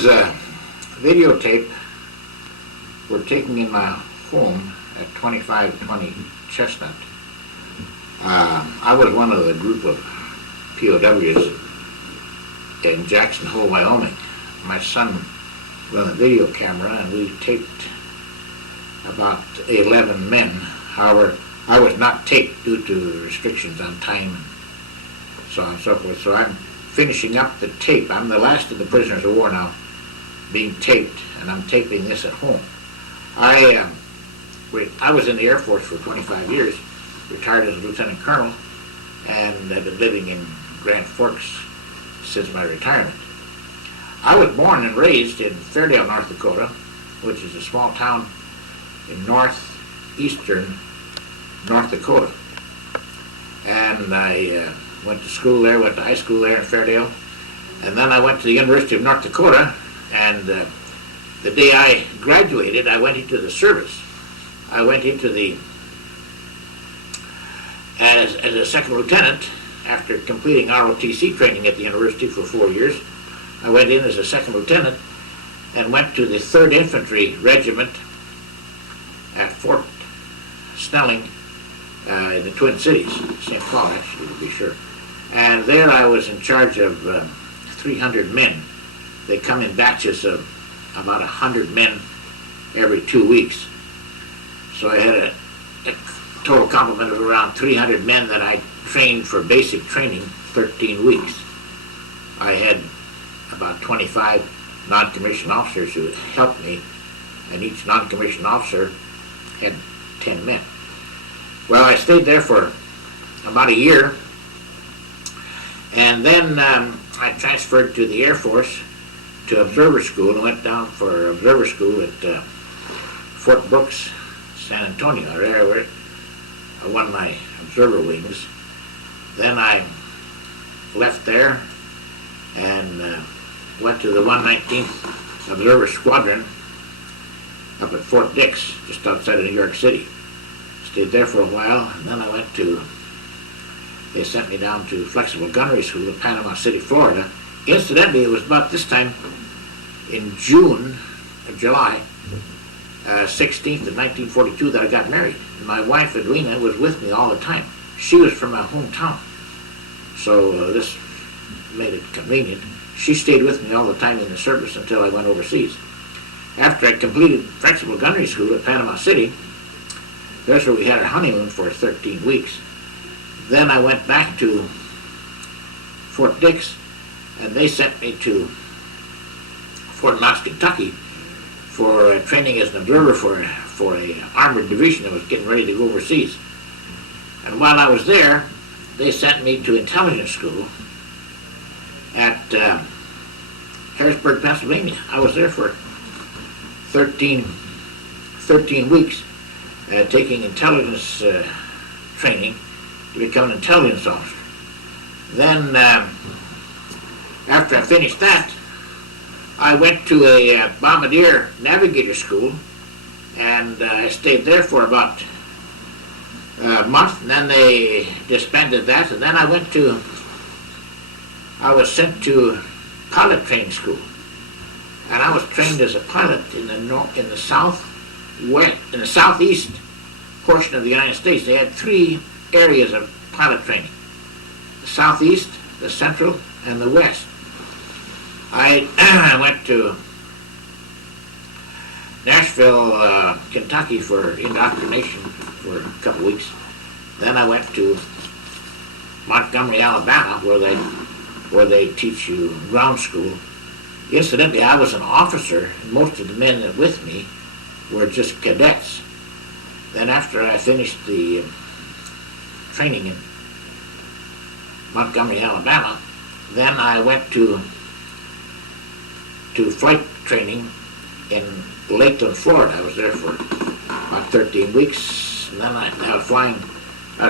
is a videotape we're taking in my home at 2520 Chestnut. I was one of the group of POWs in Jackson Hole, Wyoming. My son ran a video camera and we taped about 11 men. However, I was not taped due to restrictions on time and so on and so forth. So I'm finishing up the tape. I'm the last of the prisoners of war now being taped, and I'm taping this at home. I was in the Air Force for 25 years, retired as a lieutenant colonel, and I've been living in Grand Forks since my retirement. I was born and raised in Fairdale, North Dakota, which is a small town in northeastern North Dakota. And I went to school there, went to high school there in Fairdale, and then I went to the University of North Dakota, and the day I graduated, I went into the service. I went into as a second lieutenant after completing ROTC training at the university for 4 years. I went in as a second lieutenant and went to the 3rd Infantry Regiment at Fort Snelling in the Twin Cities, St. Paul actually to be sure. And there I was in charge of 300 men. They come in batches of about 100 men every 2 weeks. So I had a total complement of around 300 men that I trained for basic training 13 weeks. I had about 25 non-commissioned officers who helped me, and each non-commissioned officer had 10 men. Well, I stayed there for about a year, and then I transferred to the Air Force to observer school and went down for observer school at Fort Brooks, San Antonio. There I won my observer wings. Then I left there and went to the 119th Observer Squadron up at Fort Dix, just outside of New York City. Stayed there for a while, and then they sent me down to Flexible Gunnery School in Panama City, Florida. Incidentally, it was about this time in July 16th of 1942 that I got married. And my wife, Edwina, was with me all the time. She was from my hometown, so this made it convenient. She stayed with me all the time in the service until I went overseas. After I completed Flexible Gunnery School at Panama City, that's where we had our honeymoon for 13 weeks. Then I went back to Fort Dix, and they sent me to Fort Knox, Kentucky for training as an observer for a armored division that was getting ready to go overseas. And while I was there, they sent me to intelligence school at Harrisburg, Pennsylvania. I was there for 13 weeks taking intelligence training to become an intelligence officer. Then, after I finished that, I went to a bombardier navigator school, and I stayed there for about a month, and then they disbanded that, and then I was sent to pilot training school, and I was trained as a pilot in the southeast portion of the United States. They had 3 areas of pilot training: the southeast, the central, and the west. I went to Nashville, Kentucky for indoctrination for a couple weeks. Then I went to Montgomery, Alabama, where they teach you ground school. Incidentally, I was an officer, and most of the men that with me were just cadets. Then after I finished the training in Montgomery, Alabama, then I went to flight training in Lakeland, Florida. I was there for about 13 weeks, and then I was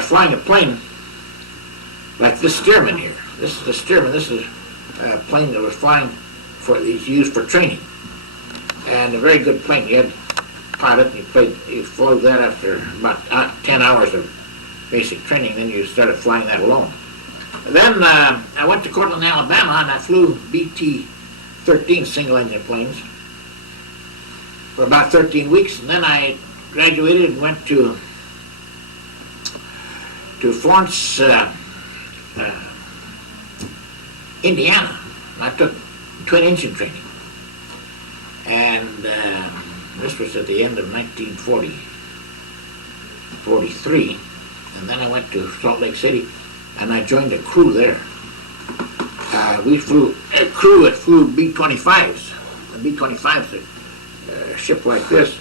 flying a plane like this Stearman here. This is the Stearman. This is a plane that was flying it's used for training, and a very good plane. You had a pilot, and you flew that after about 10 hours of basic training. Then you started flying that alone. Then I went to Cortland, Alabama, and I flew BT 13 single-engine planes for about 13 weeks, and then I graduated and went to Florence, Indiana. I took twin-engine training, and this was at the end of 1943, and then I went to Salt Lake City, and I joined a crew there. We flew a crew that flew B-25s. The B-25s, a ship like this.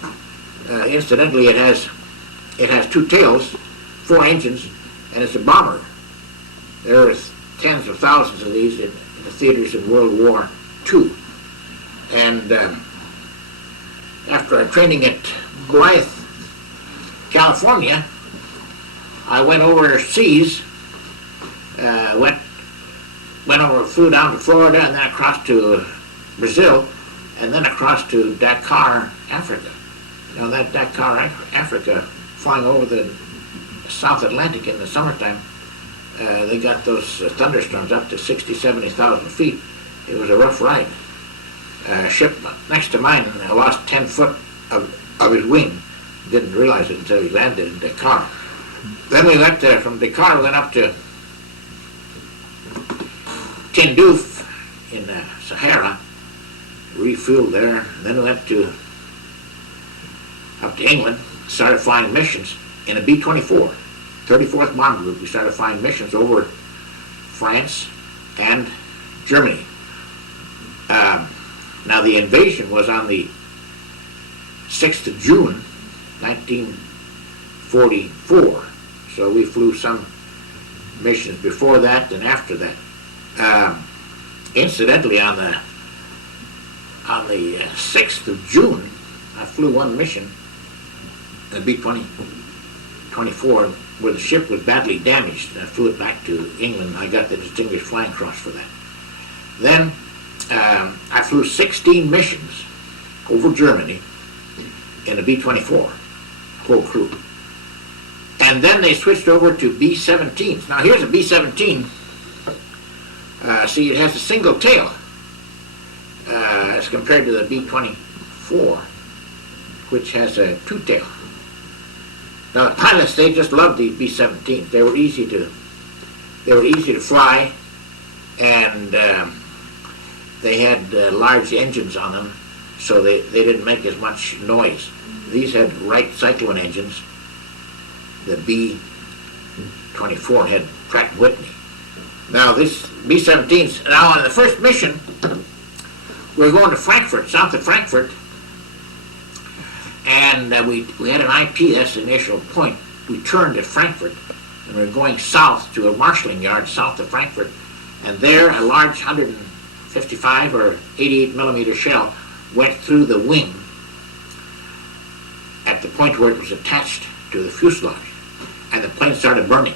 Incidentally, it has two tails, 4 engines, and it's a bomber. There are tens of thousands of these in the theaters in World War II. And after our training at Blythe, California, I went overseas, flew down to Florida, and then across to Brazil, and then across to Dakar, Africa. You know, that Dakar, Africa, flying over the South Atlantic in the summertime, they got those thunderstorms up to 60, 70,000 feet. It was a rough ride. A ship next to mine lost 10 foot of his wing. Didn't realize it until he landed in Dakar. Then we went from Dakar, we went up to Tindouf in Sahara, refueled there. Then we went up to England, started flying missions in a B-24, 34th Bomber Group. We started flying missions over France and Germany. Now the invasion was on the 6th of June, 1944. So we flew some missions before that and after that. Incidentally, on the 6th of June, I flew one mission, a B-24, where the ship was badly damaged. I flew it back to England. I got the Distinguished Flying Cross for that. Then I flew 16 missions over Germany in a B-24, whole crew. And then they switched over to B-17s. Now here's a B-17. See, it has a single tail as compared to the B-24, which has a two-tail. Now the pilots, they just loved these B-17s. They were easy to fly, and they had large engines on them, so they didn't make as much noise. These had Wright Cyclone engines. The B-24 had Pratt & Whitney. Now this B-17s, now on the first mission, we were going to Frankfurt, south of Frankfurt, and we had an IP, that's the initial point. We turned at Frankfurt, and we were going south to a marshalling yard south of Frankfurt, and there a large 155 or 88 millimeter shell went through the wing at the point where it was attached to the fuselage, and the plane started burning.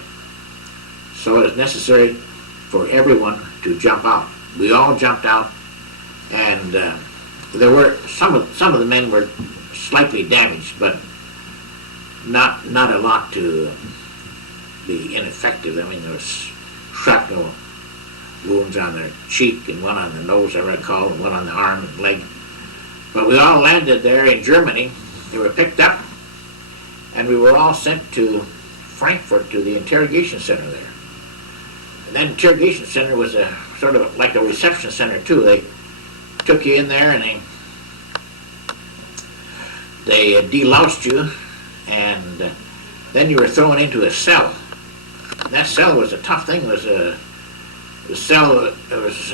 So it was necessary for everyone to jump out. We all jumped out, and there were some of the men were slightly damaged, but not a lot to be ineffective. I mean, there was shrapnel wounds on their cheek and one on the nose, I recall, and one on the arm and leg. But we all landed there in Germany. They were picked up, and we were all sent to Frankfurt to the interrogation center there. And that interrogation center was a sort of like a reception center too. They took you in there and they deloused you, and then you were thrown into a cell. And that cell was a tough thing. It was a cell that was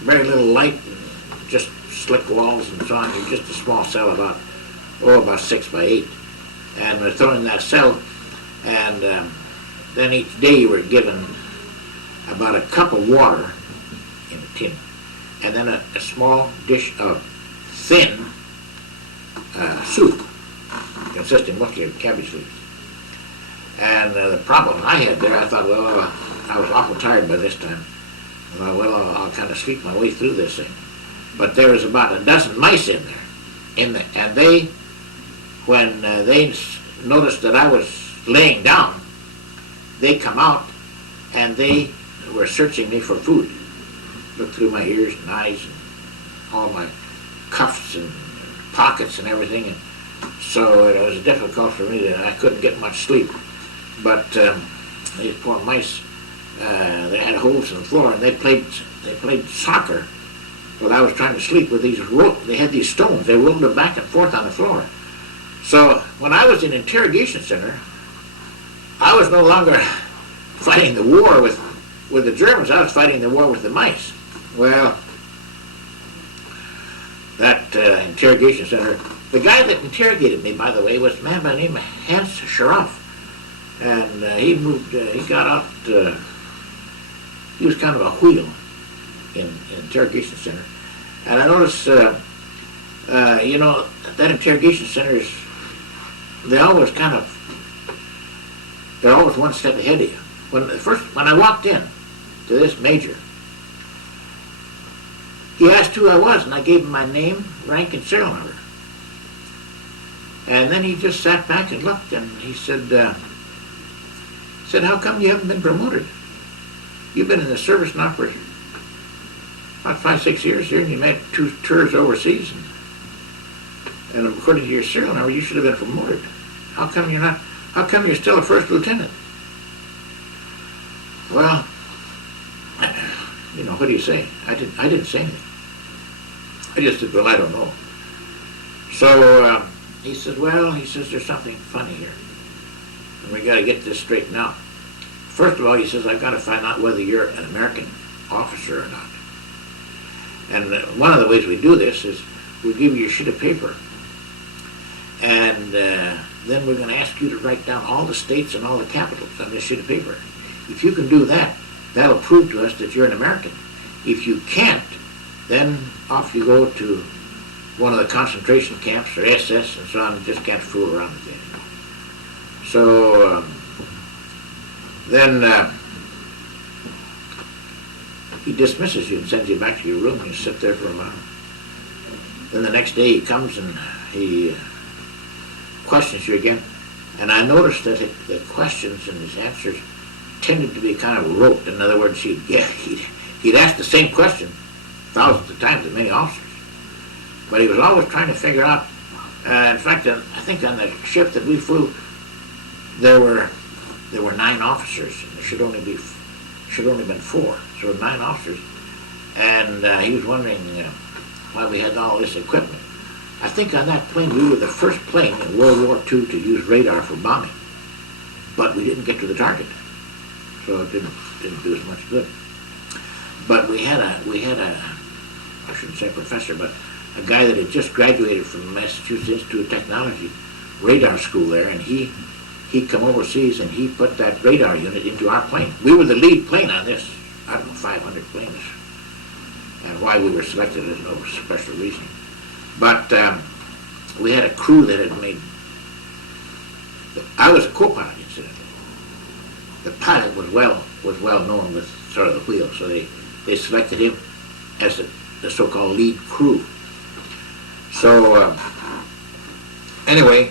very little light, and just slick walls and so on. It was just a small cell about 6 by 8. And we were thrown in that cell, and then each day you were given about a cup of water in a tin, and then a small dish of thin soup, consisting mostly of cabbage leaves. And the problem I had there, I thought, well, I was awful tired by this time. I thought, well, I'll kind of sleep my way through this thing. But there was about a dozen mice in there, and they, when they noticed that I was laying down, they come out and they were searching me for food. Looked through my ears and eyes and all my cuffs and pockets and everything, and so it was difficult for me I couldn't get much sleep. But these poor mice, they had holes in the floor, and they played soccer while I was trying to sleep with these they had these stones. They rolled them back and forth on the floor. So when I was in interrogation center, I was no longer fighting the war with the Germans. I was fighting the war with the mice. Well, that interrogation center, the guy that interrogated me, by the way, was a man by the name of Hans Scharoff. And he got out, he was kind of a wheel in interrogation center. And I noticed, you know, that interrogation centers, they're always one step ahead of you. When I walked in to this major, he asked who I was, and I gave him my name, rank, and serial number. And then he just sat back and looked, and he said, how come you haven't been promoted? You've been in the service now for about 5-6 years here, and you made 2 tours overseas, and according to your serial number, you should have been promoted. How come you're still a first lieutenant? Well, you know, what do you say? I didn't say anything. I just said, well, I don't know. So he said, there's something funny here, and we got to get this straightened out. First of all, he says, I've got to find out whether you're an American officer or not. And one of the ways we do this is we'll give you a sheet of paper, and then we're going to ask you to write down all the states and all the capitals on this sheet of paper. If you can do that, that'll prove to us that you're an American. If you can't, then off you go to one of the concentration camps or SS and so on, and just can't fool around with it. So then he dismisses you and sends you back to your room, and you sit there for a while. Then the next day he comes and he questions you again, and I noticed that the questions and his answers tended to be kind of rote. In other words, he'd ask the same question thousands of times to many officers, but he was always trying to figure out. In fact, I think on the ship that we flew, there were 9 officers, and there should only been 4, so 9 officers, and he was wondering why we had all this equipment. I think on that plane we were the first plane in World War II to use radar for bombing, but we didn't get to the target, so it didn't do us much good. But we had a I shouldn't say professor, but a guy that had just graduated from the Massachusetts Institute of Technology radar school there, and he'd come overseas and he put that radar unit into our plane. We were the lead plane on this, 500 planes. And why we were selected is no special reason. But we had a crew that had made, I was a co-pilot, incidentally. The pilot was well known with sort of the wheel, so they selected him as the so-called lead crew. So anyway,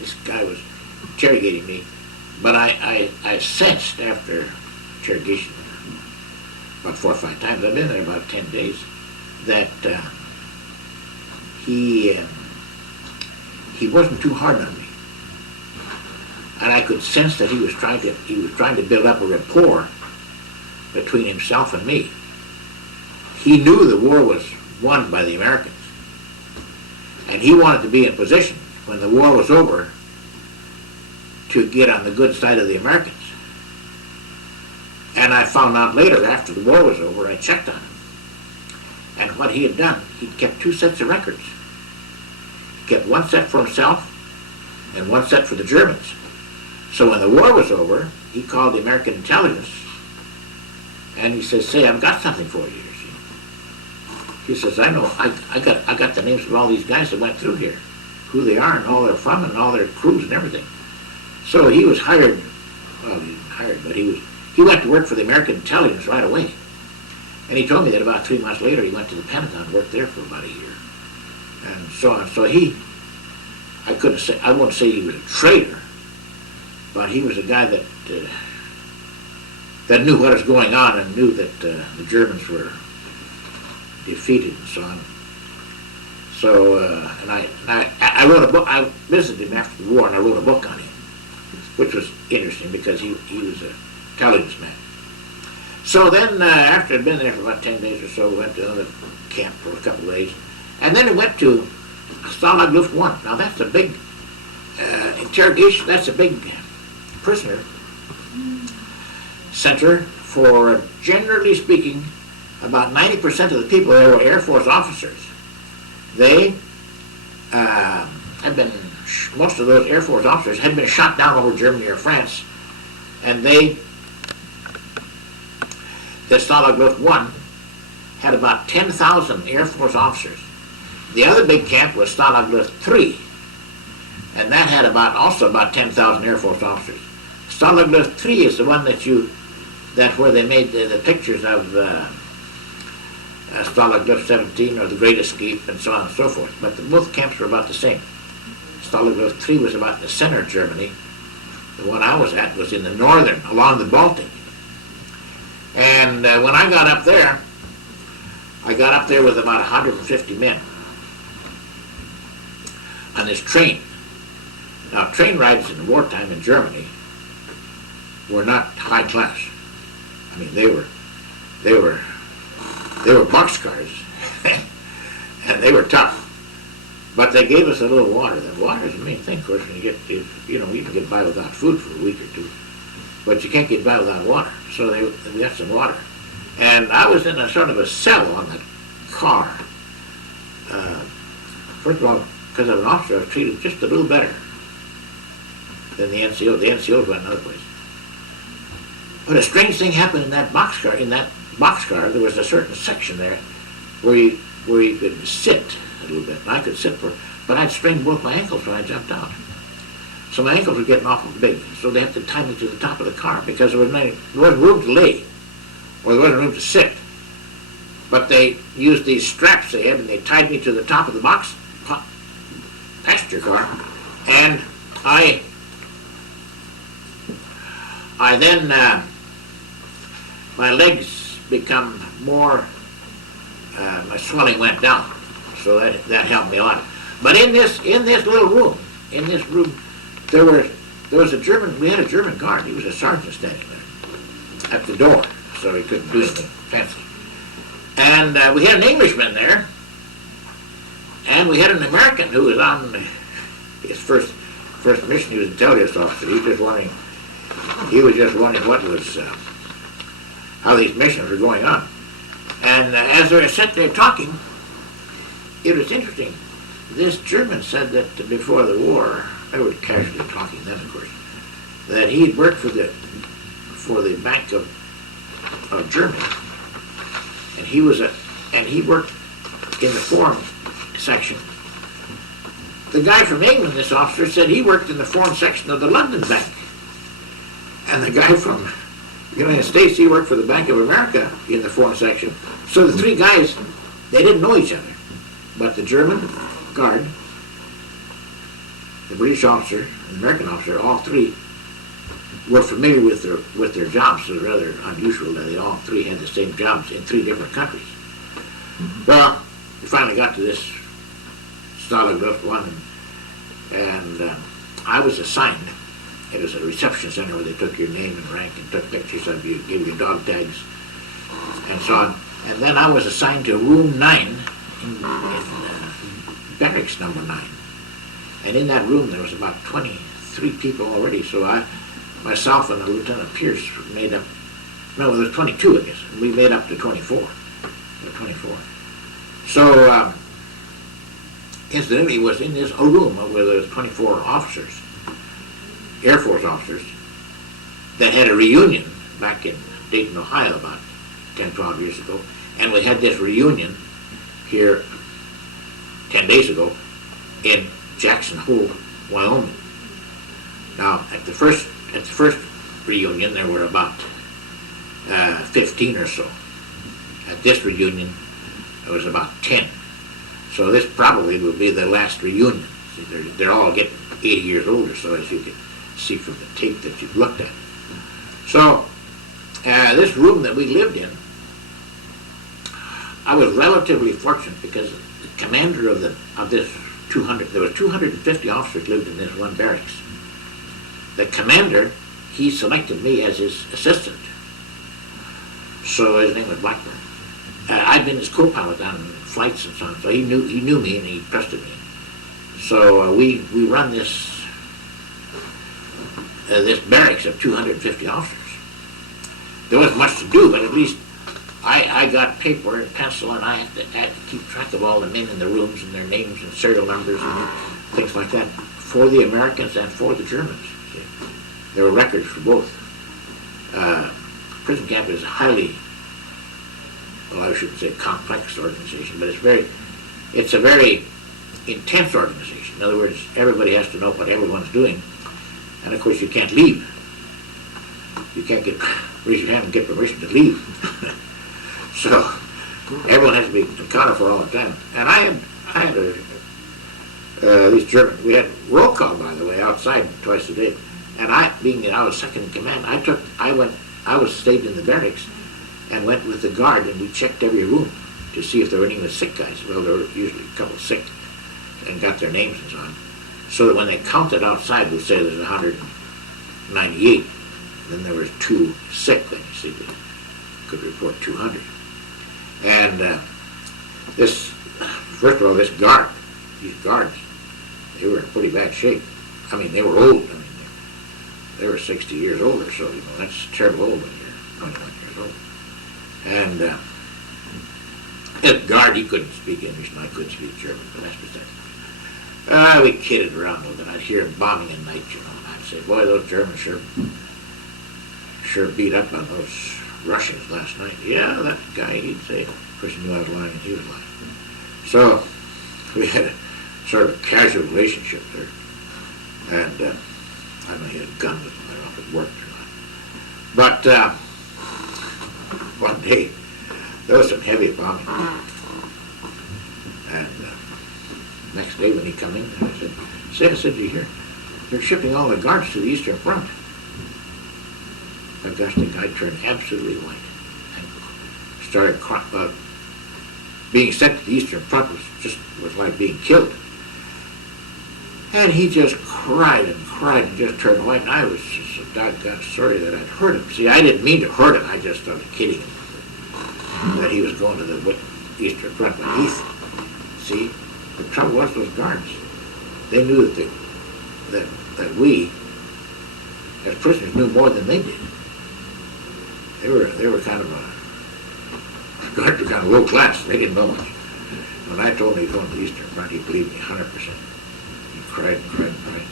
this guy was interrogating me, but I sensed after interrogation about 4 or 5 times, I've been there about 10 days, that he wasn't too hard on me. And I could sense that he was trying to build up a rapport between himself and me. He knew the war was won by the Americans, and he wanted to be in position when the war was over to get on the good side of the Americans. And I found out later, after the war was over, I checked on him. And what he had done, he'd kept 2 sets of records. He kept 1 set for himself and 1 set for the Germans. So when the war was over, he called the American intelligence and he says, say, I've got something for you. He says, I know, I got the names of all these guys that went through here, who they are and all they're from and all their crews and everything. So he was hired, well, he wasn't hired, but he went to work for the American intelligence right away. And he told me that about 3 months later he went to the Pentagon, worked there for about a year, and so on. So I won't say he was a traitor, but he was a guy that that knew what was going on and knew that the Germans were defeated and so on. So, and I wrote a book. I visited him after the war, and I wrote a book on him, which was interesting because he was an intelligence man. So then, after I'd been there for about 10 days or so, we went to another camp for a couple of days, and then we went to Stalag Luft I. Now that's a big interrogation. That's a big prisoner center for, generally speaking, about 90% of the people there were Air Force officers. They had been, most of those Air Force officers had been shot down over Germany or France, and the Stalag Luft I had about 10,000 Air Force officers. The other big camp was Stalag Luft III, and that had also about 10,000 Air Force officers. Stalag Luft III is the one that's where they made the pictures of Stalag Luft 17 or the Great Escape and so on and so forth. But both camps were about the same. Stalag Luft III was about in the center of Germany. The one I was at was in the northern, along the Baltic. And when I got up there with about 150 men on this train. Now, train rides in wartime in Germany were not high class. I mean, they were boxcars, and they were tough. But they gave us a little water. The water is the main thing, of course. When you can get by without food for a week or two, but you can't get by without water. So they got some water. And I was in a sort of a cell on the car. First of all, because I'm an officer, I was treated just a little better than the NCO. The NCOs went another place. But a strange thing happened in that boxcar. In that boxcar, there was a certain section there where you could sit a little bit. And I could sit but I'd sprained both my ankles when I jumped out. So my ankles were getting awful big. So they had to tie me to the top of the car because there wasn't room to lay, or there wasn't room to sit. But they used these straps they had, and they tied me to the top of the passenger car, and I then my legs become more, my swelling went down, so that helped me a lot. But in this little room, there was a German. We had a German guard. He was a sergeant standing there at the door, so he couldn't do anything fancy. And we had an Englishman there, and we had an American who was on his first mission. He was an intelligence officer. He was just wondering what was how these missions were going on. And as they were sitting there talking, it was interesting. This German said that before the war, they were casually talking then, of course, that he had worked for the Bank of Germany, and he worked in the foreign section. The guy from England, this officer, said he worked in the foreign section of the London Bank, and the guy from the United States, he worked for the Bank of America in the foreign section. So the three guys, they didn't know each other, but the German guard, the British officer, and the American officer, all three were familiar with their jobs. It was rather unusual that they all three had the same jobs in three different countries. Mm-hmm. Well, we finally got to this Stalag Luft I, and I was assigned. It was a reception center where they took your name and rank and took pictures of you, gave you dog tags, and so on. And then I was assigned to room 9 in barracks number 9. And in that room there was about 23 people already, so myself and Lieutenant Pierce made up, no, there was 22 I guess, we made up to 24. So, incidentally, it was in this room where there was 24 officers, Air Force officers, that had a reunion back in Dayton, Ohio about 10, 12 years ago, and we had this reunion here 10 days ago in Jackson Hole, Wyoming. Now, at the first reunion, there were about 15 or so. At this reunion, there was about 10. So this probably will be the last reunion. See, they're all getting 80 years older, so as you can see from the tape that you've looked at. So, This room that we lived in, I was relatively fortunate because the commander of this 200, there were 250 officers lived in this one barracks. The commander, he selected me as his assistant. So his name was Blackburn. I'd been his co-pilot on flights and so on, so he knew me and he trusted me. So we run this barracks of 250 officers. There wasn't much to do, but at least I got paper and pencil, and I had to keep track of all the men in the rooms and their names and serial numbers and things like that for the Americans and for the Germans. See? There were records for both. Prison camp is a highly, well, I shouldn't say complex organization, but it's a very intense organization. In other words, everybody has to know what everyone's doing, and of course you can't leave. You can't raise your hand and get permission to leave. So everyone has to be accounted for all the time. And I had these German, we had roll call, by the way, outside twice a day. And being that I was second in command, I was stayed in the barracks and went with the guard, and we checked every room to see if there were any sick guys. Well, there were usually a couple sick, and got their names and so on. So that when they counted outside, we'd say there's 198. Then there was 2 sick, then you see they could report 200. And first of all, these guards, they were in pretty bad shape. I mean, they were old. I mean, they were 60 years old or so. You know, that's terrible old when you're 21 years old. And this guard, he couldn't speak English, and I couldn't speak German, but that's besides. We kidded around a little bit. I'd hear him bombing at night, you know, and I'd say, boy, those Germans sure beat up on those Russians last night. Yeah, that guy, he'd say. Of course, he knew I was lying and he was lying. So we had a sort of casual relationship there. And I don't know, he had a gun with him. I don't know if it worked or not. But one day, there was some heavy bombing. And next day when he come in, I said, did you hear? They're shipping all the guards to the Eastern Front. My gosh, the guy turned absolutely white and started being sent to the Eastern Front was like being killed. And he just cried and just turned white, and I was just so doggone sorry that I'd hurt him. See, I didn't mean to hurt him, I just started kidding him that he was going to the Eastern Front. But see, the trouble was those guards, they knew that we, as prisoners, knew more than they did. They were kind of guards were kind of low class. They didn't know much. When I told him he was going to the Eastern Front, he believed me 100%. He cried and cried and cried.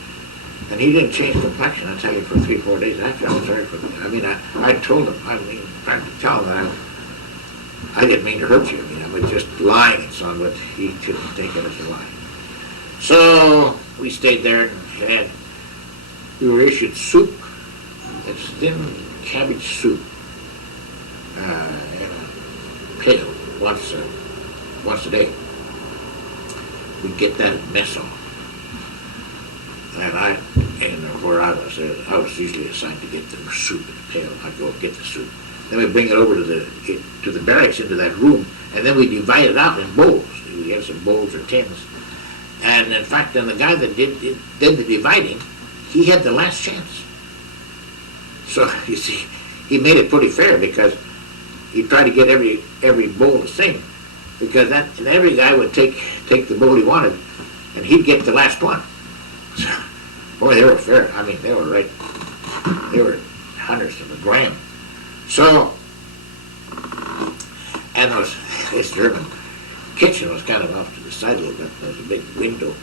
And he didn't change complexion, I tell you, for 3-4 days. I felt sorry for him. I mean, I told him, I mean, trying to tell him that I didn't mean to hurt you. I mean, I was just lying and so on, but he couldn't take it as a lie. So we stayed there and we were issued soup. It's thin cabbage soup in a pail once a day. We'd get that at mess hall. And where I was usually assigned to get the soup in the pail. I'd go get the soup. Then we bring it over to the barracks into that room, and then we divide it out in bowls. We had some bowls or tins. And in fact, then the guy that did the dividing, he had the last chance. So you see, he made it pretty fair because he tried to get every bowl the same, because and every guy would take the bowl he wanted, and he'd get the last one. So, boy, they were fair. I mean, they were hundredths of a gram. So, and this German kitchen was kind of off to the side a little bit. There was a big window.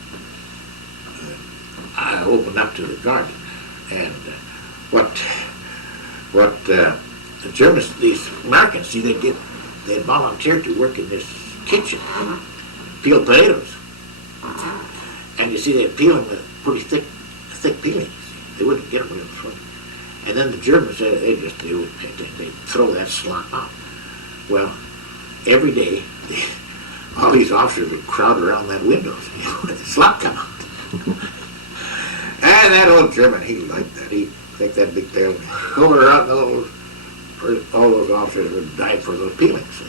I opened up to the garden, and what the Germans, these Americans, see, they volunteered to work in this kitchen, peel potatoes, and you see they peel them with pretty thick peelings. They wouldn't get them real quick. And then the Germans said they would throw that slop out. Well, every day, all these officers would crowd around that window, let the slop come out. And that old German, he liked that. He'd take that big pail and go around the little all those officers would die for those peelings.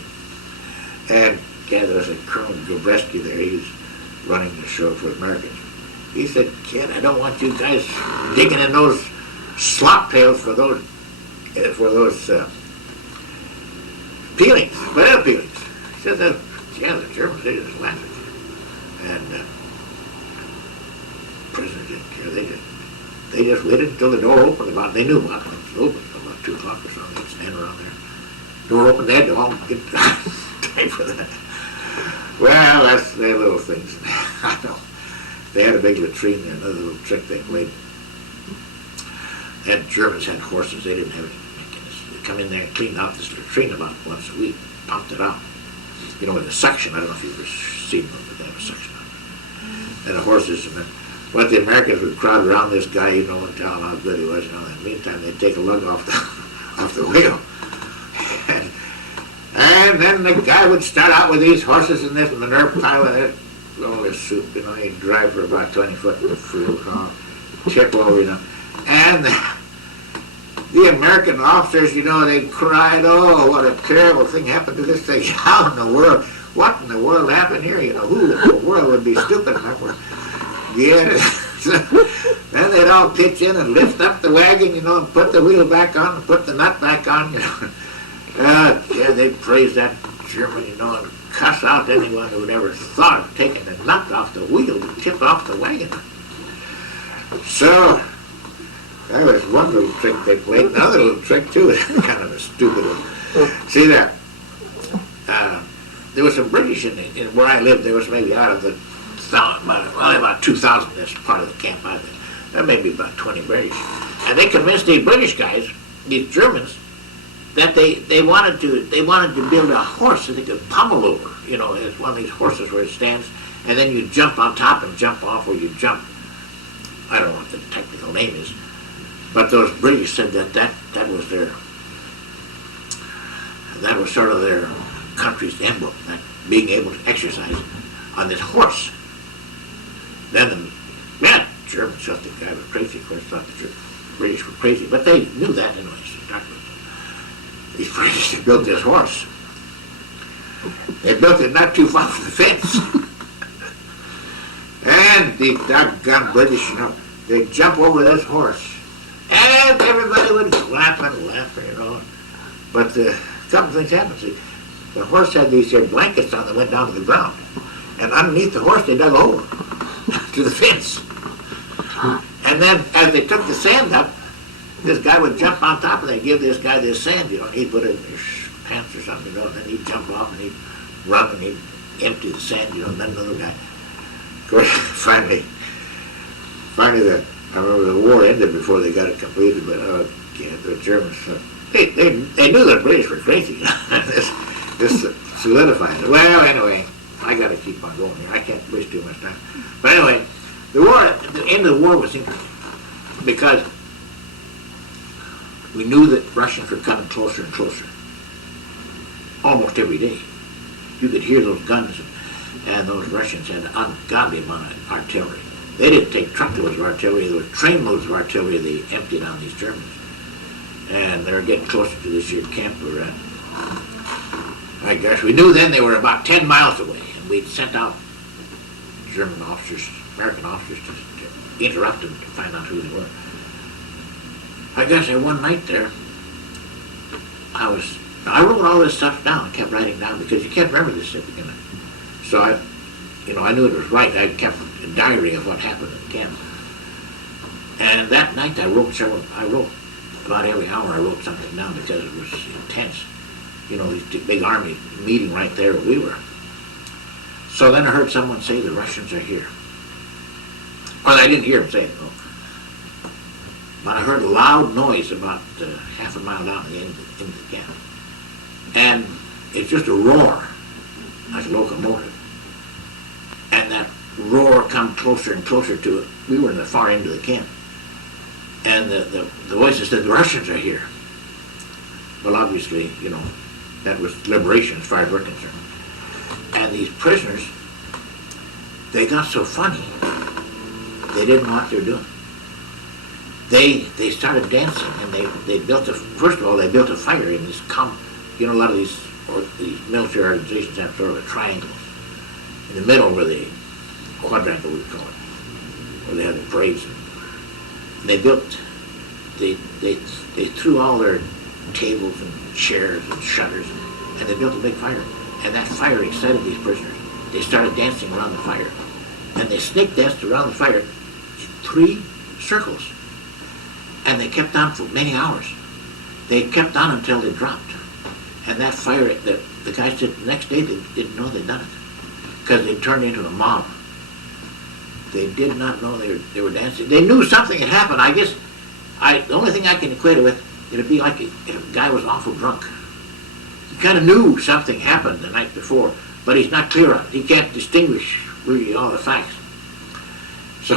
And yeah, there was a Colonel Gabreski there. He was running the show for Americans. He said, "Kid, I don't want you guys digging in those slop tails for those peelings, banana peelings." He said, "Yeah, the Germans, they just laughed at you." And prisoners didn't care. They just waited until the door opened. They knew about when it was open, about 2 o'clock or something. They'd stand around there. Door opened, they had to all get time for that. Well, that's their little things. I know. They had a big latrine there, another little trick they played. And Germans had horses, they didn't have any. They'd come in there and clean out this latrine about once a week, pumped it out. You know, with a suction, I don't know if you've ever seen one, but they have a suction on it. And the horses, and then, but the Americans would crowd around this guy, you know, and tell him how good he was, you know. In the meantime, they'd take a lug off the wheel. And then the guy would start out with these horses and this manure pile and it, all this soup, you know. He'd drive for about 20 foot in the field, chip over, you know. And the American officers, you know, they cried, "Oh, what a terrible thing happened to this thing. How in the world, what in the world happened here? You know, who in the world would be stupid enough for?" Yeah. Then they'd all pitch in and lift up the wagon, you know, and put the wheel back on and put the nut back on, you know. Yeah, they'd praise that German, you know, and cuss out anyone who would ever thought of taking the nut off the wheel to tip off the wagon. So, that was one little trick they played. Another little trick, too, is kind of a stupid one. See that? There was some British in where I lived. There was maybe out of the about 2,000 in this part of the camp. I think there may be about 20 British, and they convinced these British guys, these Germans, that they wanted to build a horse that they could pummel over. You know, it's one of these horses where it stands, and then you jump on top and jump off, or you jump. I don't know what the technical name is, but those British said that was sort of their country's emblem, that being able to exercise on this horse. Then the Germans thought the guy was crazy. Of course, thought the British were crazy, but they knew that anyway. So these British had built this horse. They built it not too far from the fence. And the doggone British, you know, they'd jump over this horse. And everybody would laugh and laugh, you know. But a couple things happened. See, the horse had these blankets on that went down to the ground. And underneath the horse, they dug a hole to the fence. And then, as they took the sand up, this guy would jump on top and they'd give this guy this sand, you know, and he'd put it in his pants or something, you know, and then he'd jump off and he'd run and he'd empty the sand, you know, and then another guy. Of course, finally, I remember the war ended before they got it completed, but the Germans, they knew the British were crazy. this solidified it. Well, anyway, I got to keep on going here. I can't waste too much time. But anyway, the end of the war was interesting because we knew that Russians were coming closer and closer. Almost every day. You could hear those guns, and those Russians had an ungodly amount of artillery. They didn't take truckloads of artillery, there were trainloads of artillery they emptied on these Germans. And they were getting closer to this here camp we were at. I guess we knew then they were about 10 miles away, and we'd sent out German officers, American officers to interrupt them to find out who they were. I guess one night there, I wrote all this stuff down, kept writing down, because you can't remember this at the beginning. So I knew it was right. I kept a diary of what happened in the camp. And that night I wrote about every hour I wrote something down because it was intense. You know, this big army meeting right there where we were. So then I heard someone say the Russians are here. Well, I didn't hear him say it, though. But I heard a loud noise about half a mile down the end of the camp. And it's just a roar, like a locomotive. And that roar come closer and closer to it. We were in the far end of the camp. And the voices said, the Russians are here. Well, obviously, you know, that was liberation as far as we're concerned. And these prisoners, they got so funny, they didn't know what they were doing. they started dancing, and they built first of all, they built a fire in this a lot of these military organizations have sort of a triangle. In the middle where the quadrangle, we call it, where they had the parades. They threw all their tables and chairs and shutters, and they built a big fire. And that fire excited these prisoners. They started dancing around the fire. And they snake danced around the fire in 3 circles. And they kept on for many hours. They kept on until they dropped. And that fire, the guys said the next day they didn't know they'd done it, because they turned into a mob. They did not know they were dancing. They knew something had happened. I guess the only thing I can equate it with, it'd be like if a guy was awful drunk. He kind of knew something happened the night before, but he's not clear on it. He can't distinguish really all the facts. So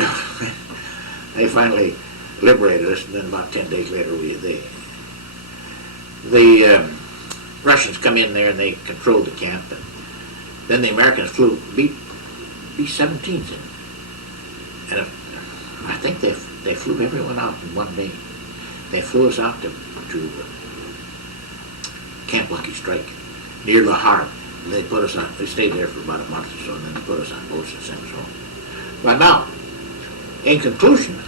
they finally liberated us, and then about 10 days later, the Russians come in there and they controlled the camp, and then the Americans flew B-17s in. And I think they flew everyone out in one day. They flew us out to Camp Lucky Strike near La Harbe. And they put us on. They stayed there for about a month or so, and then they put us on boats and sent us home. But now, in conclusion,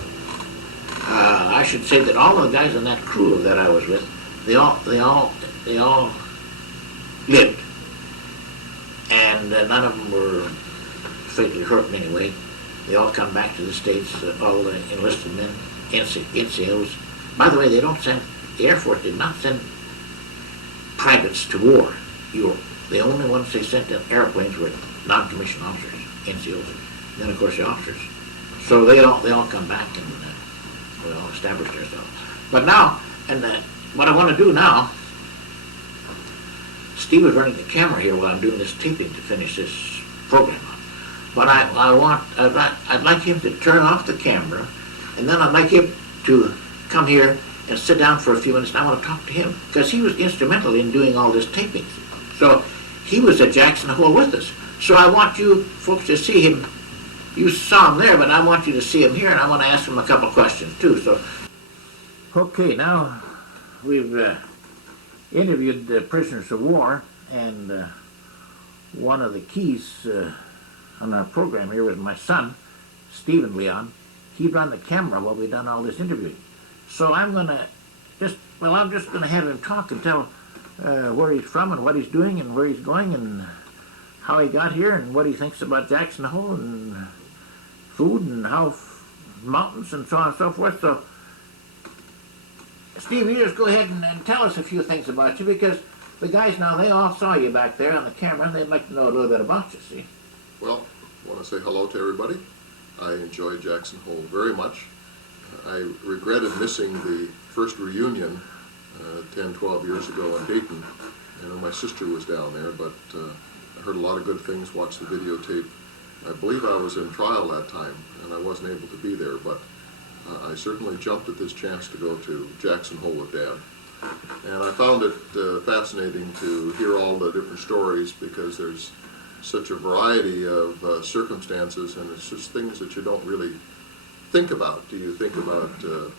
I should say that all the guys on that crew that I was with, they all lived, and none of them were fatally hurt in any way. They all come back to the States, all the enlisted men, NCOs. By the way, the Air Force did not send privates to war. The only ones they sent in airplanes were non-commissioned officers, NCOs, and then of course the officers. So they all come back, and we all established ourselves. But now, and what I want to do now, Steve is running the camera here while I'm doing this taping to finish this program. But I'd like him to turn off the camera, and then I'd like him to come here and sit down for a few minutes, and I want to talk to him, because he was instrumental in doing all this taping. So he was at Jackson Hole with us. So I want you folks to see him. You saw him there, but I want you to see him here, and I want to ask him a couple questions too. So, okay, now we've interviewed the prisoners of war, and one of the keys on our program here was my son, Stephen Lian. He run the camera while we done all this interviewing. So I'm just going to have him talk and tell where he's from and what he's doing and where he's going and how he got here and what he thinks about Jackson Hole and food and how mountains and so on and so forth. So, Steve, you just go ahead and tell us a few things about you, because the guys now, they all saw you back there on the camera, and they'd like to know a little bit about you, see? Well, I want to say hello to everybody. I enjoyed Jackson Hole very much. I regretted missing the first reunion 10, 12 years ago in Dayton. You know, my sister was down there, but I heard a lot of good things, watched the videotape. I believe I was in trial that time, and I wasn't able to be there, but I certainly jumped at this chance to go to Jackson Hole with Dad. And I found it fascinating to hear all the different stories, because there's such a variety of circumstances, and it's just things that you don't really think about. Do you think about the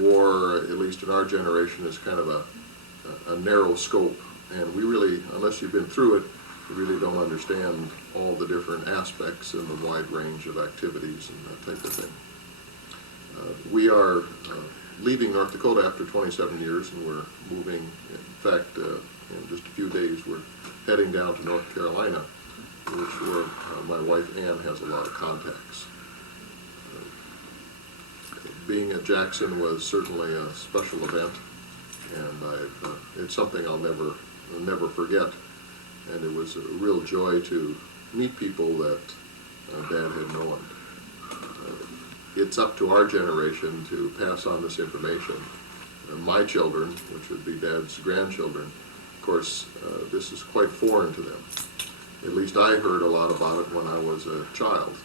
war, at least in our generation, as kind of a narrow scope, and we really, unless you've been through it, you really don't understand all the different aspects and the wide range of activities and that type of thing. We are leaving North Dakota after 27 years, and we're moving. In fact, in just a few days, we're heading down to North Carolina, where my wife Ann has a lot of contacts. Being at Jackson was certainly a special event, and it's something I'll never forget. And it was a real joy to meet people that Dad had known. It's up to our generation to pass on this information. My children, which would be Dad's grandchildren, of course, this is quite foreign to them. At least I heard a lot about it when I was a child.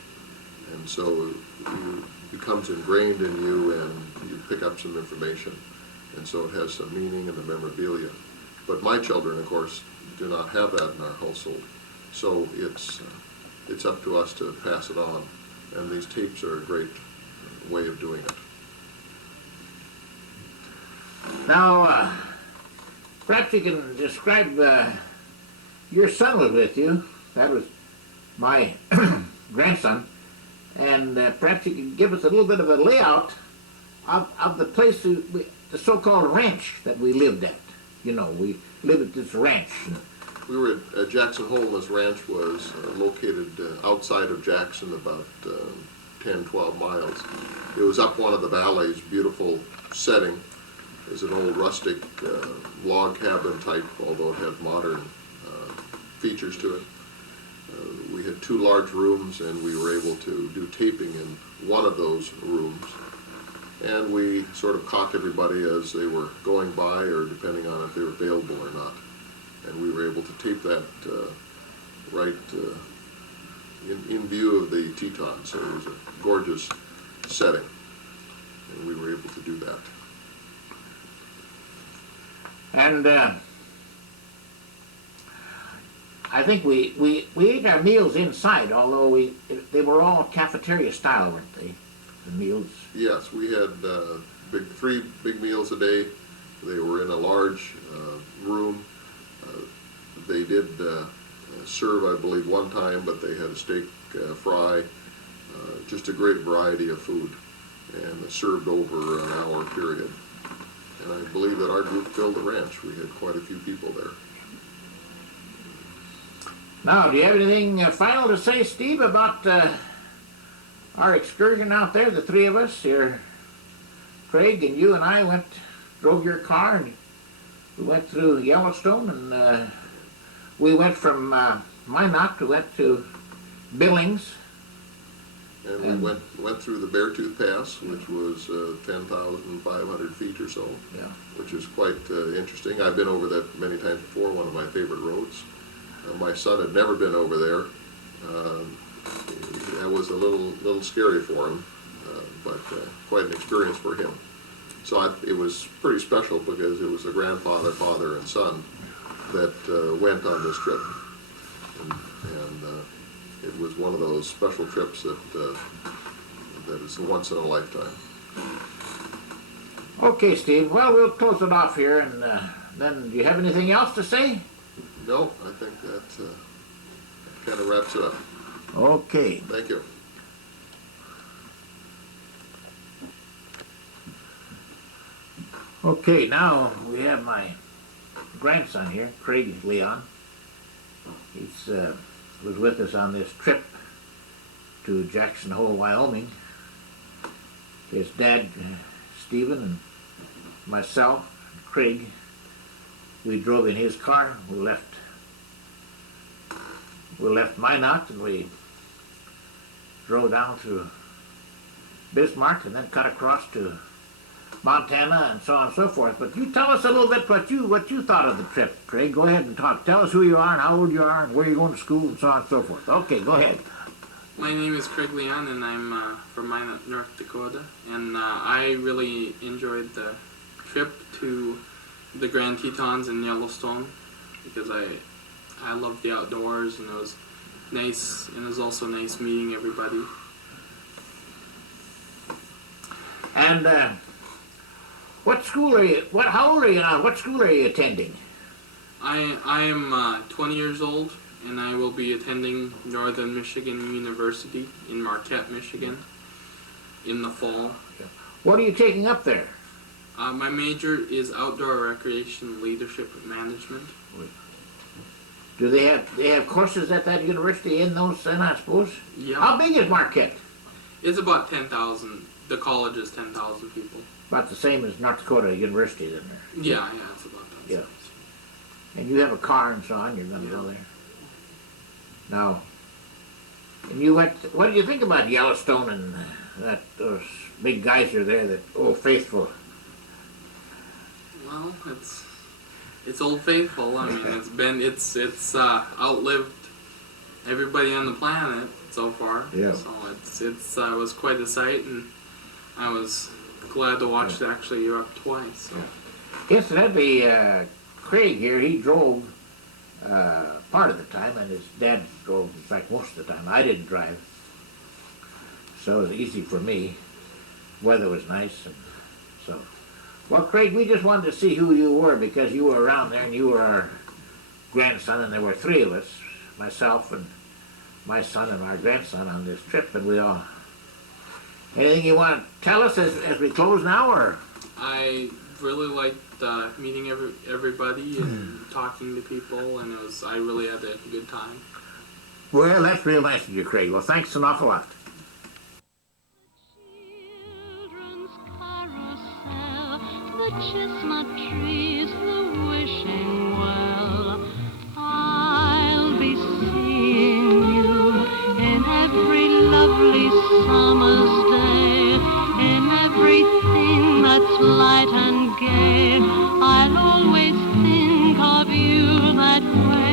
And so it becomes ingrained in you, and you pick up some information. And so it has some meaning in the memorabilia. But my children, of course, do not have that in our household. So it's up to us to pass it on. And these tapes are a great way of doing it. Now, perhaps you can describe, your son was with you. That was my grandson. And perhaps you can give us a little bit of a layout of the place, the so-called ranch that we lived at. You know, we lived at this ranch. We were at Jackson Hole. This ranch was located outside of Jackson, about 10, 12 miles. It was up one of the valleys, beautiful setting. It was an old rustic log cabin type, although it had modern features to it. We had 2 large rooms, and we were able to do taping in one of those rooms. And we sort of caught everybody as they were going by, or depending on if they were available or not. And we were able to tape that right in view of the Tetons. So it was a gorgeous setting, and we were able to do that. And I think we ate our meals inside, although they were all cafeteria style, weren't they? The meals. Yes, we had 3 big meals a day. They were in a large room. They did serve, I believe, one time, but they had a steak fry, just a great variety of food, and served over an hour period. And I believe that our group filled the ranch. We had quite a few people there. Now, do you have anything final to say, Steve, about our excursion out there? The 3 of us here, Craig and you and I drove your car, and we went through Yellowstone, and we went from Minot, we went to Billings. And we went through the Beartooth Pass, which was 10,500 feet or so, yeah, which is quite interesting. I've been over that many times before, one of my favorite roads. My son had never been over there. That was a little scary for him, but quite an experience for him. So it was pretty special because it was a grandfather, father, and son that went on this trip. And it was one of those special trips that is once in a lifetime. Okay, Steve. Well, we'll close it off here, and then do you have anything else to say? No, I think that kind of wraps it up. Okay. Thank you. Okay, now we have my grandson here, Kriegieland. He's was with us on this trip to Jackson Hole, Wyoming. His dad, Stephen, and myself, Craig, we drove in his car. We left Minot, and we drove down through Bismarck and then cut across to Montana and so on and so forth. But you tell us a little bit what you thought of the trip, Craig. Go ahead and talk. Tell us who you are and how old you are and where you're going to school and so on and so forth. Okay, go ahead. My name is Krieg Lian, and I'm from Minot, North Dakota. And I really enjoyed the trip to the Grand Tetons in Yellowstone because I love the outdoors, and it was nice, and it was also nice meeting everybody. And what school are you? How old are you now? What school are you attending? I am 20 years old, and I will be attending Northern Michigan University in Marquette, Michigan, in the fall. What are you taking up there? My major is outdoor recreation leadership management. Do they have courses at that university in those? Then I suppose. Yeah. How big is Marquette? It's about 10,000. The college is 10,000 people. About the same as North Dakota University, then. Yeah, it's about that. Yeah. And you have a car and so on. You're going to go there. Now, and you went. What do you think about Yellowstone and those big geyser there? That Old Faithful. Well, it's Old Faithful. I mean, it's outlived everybody on the planet so far. Yeah. So it was quite a sight, and I was glad to watch it actually up twice. So. Incidentally, Craig here, he drove part of the time, and his dad drove, in fact, most of the time. I didn't drive, so it was easy for me. Weather was nice, and so Well, Craig, we just wanted to see who you were because you were around there and you were our grandson, and there were three of us, myself and my son and our grandson on this trip, and we all... Anything you want to tell us as we close now, or...? I really liked meeting everybody and talking to people, and I really had a good time. Well, that's real nice of you, Craig. Well, thanks an awful lot. Children's carousel, the chestnut trees, the wishing well. I'll be seeing you in every lovely summer's day, in everything that's light and gay. I'll always think of you that way.